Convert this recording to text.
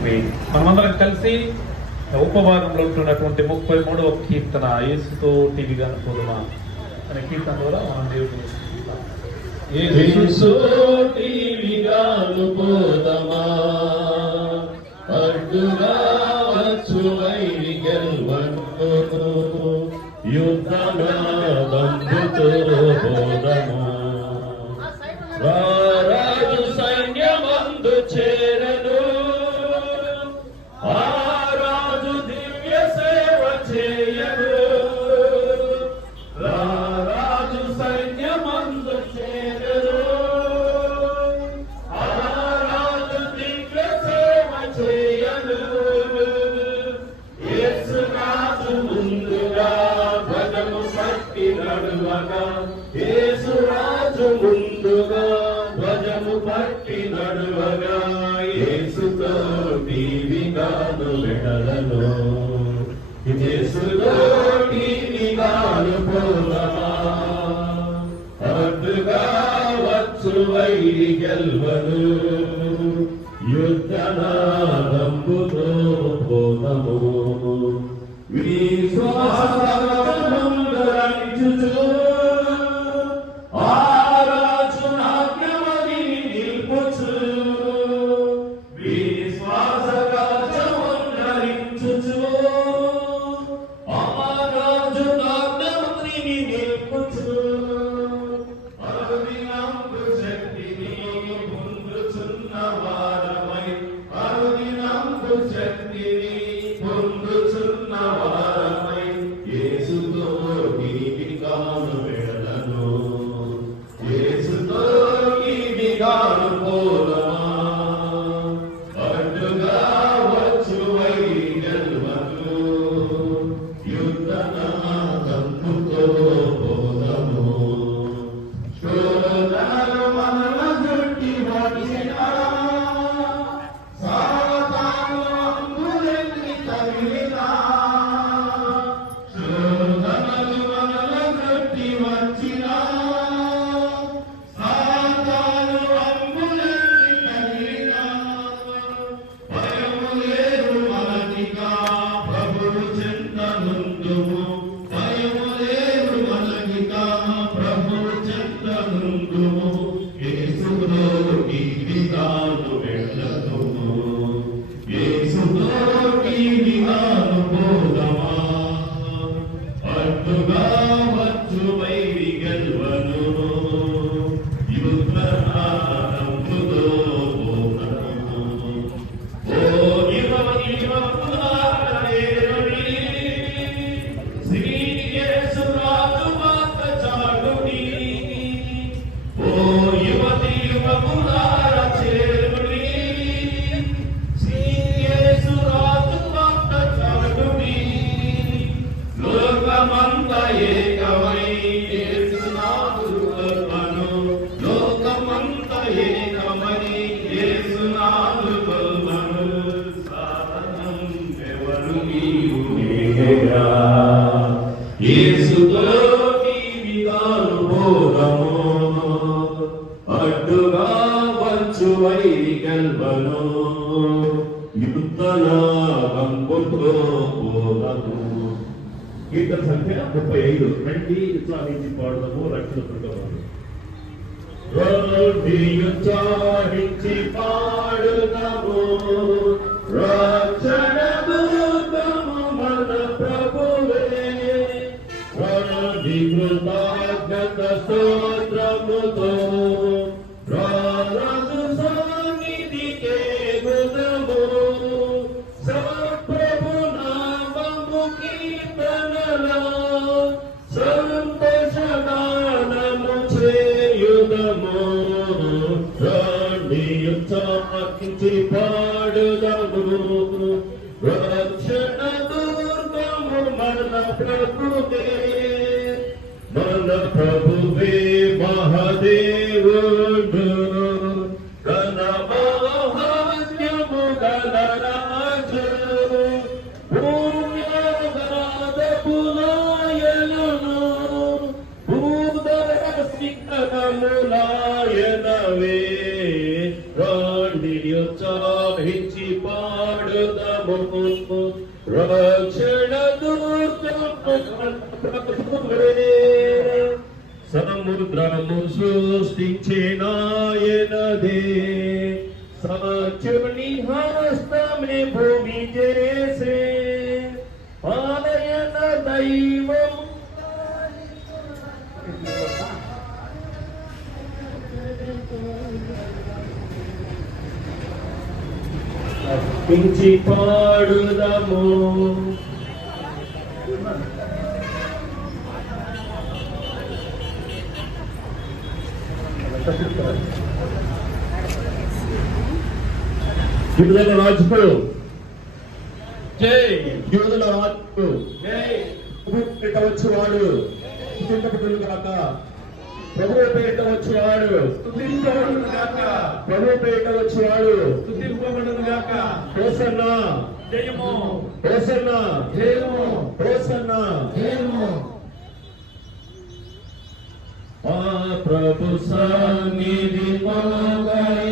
మనమందరం కలిసి ఉపభాగంలో ఉంటున్నటువంటి 33వ కీర్తన యేసుతో టీవీగా అనుకోదుమా అనే కీర్తన ద్వారా మనం దేవుడిని అడ్డుగా వచ్చు వైరి గెల్వను యుద్ధగా బంధుతో బోధము రారాజు సైన్యమందు చేరను ఆ రాజు దివ్య సేవ చేయను రారాజు సైన్యమందు చేరను ఆ రాజు దివ్య సేవ చేయను యేసు రాజు ముందుగా ధ్వజము పట్టి నడువగా యేసు రాజు ముందుగా ధ్వజము పట్టి నడువగా యేసుతో టీవీగాను వెడలను యేసుతో టీవీగాను పోలమా అడ్డుగా వచ్చు వైరి గెల్వను యుద్ధనాదంబుతో పోదము విశ్వాసముందరించుచు అడ్డుగా వచ్చు వైరి గెల్వను యుద్ధనాదంబుతో పోదము. కీర్తన సంఖ్య 35. రండి ఉత్సాహించి పాడదము రక్షణ పొందవాలి. ఉత్సాహించి పాడుదము రక్షణ దూతము మన ప్రభువే కృతజ్ఞత స్తోత్రముతో రాజు సన్నిధికే గుణము ప్రభు నామము కీర్తనలో సంతోషగానము చేయుదము రండి ఉత్సాహించి పాడుదము రక్షణ దుర్గము మన ప్రభువే మహాదేవుడు ఘన మహాత్మ్యము గల రాజు పుణ్యగాధపులాయనను భూధర శిఖరములాయనవే రాణి ఉత్సాహించి పాడు రక్షణ దూతము ప్రభువే. సముద్రము సృష్టించినాయనదే, సముద్రుని హస్తమే భూమి చేసే, ఆయన దైవం అర్పించి పాడుదము. యూదుల రాజుకు జై యూదుల రాజుకు జై పేట వచ్చేవాడు స్థుతింపబడును గాక. ప్రభువు పేట వచ్చేవాడు స్తుతింపబడును గాక. ప్రభువు పేట వచ్చేవాడు స్తుతింపబడును గాక. హోసన్న జయము హోసన్న జయము హోసన్న. జయము. ఆ ప్రభు సన్నిధి మాగై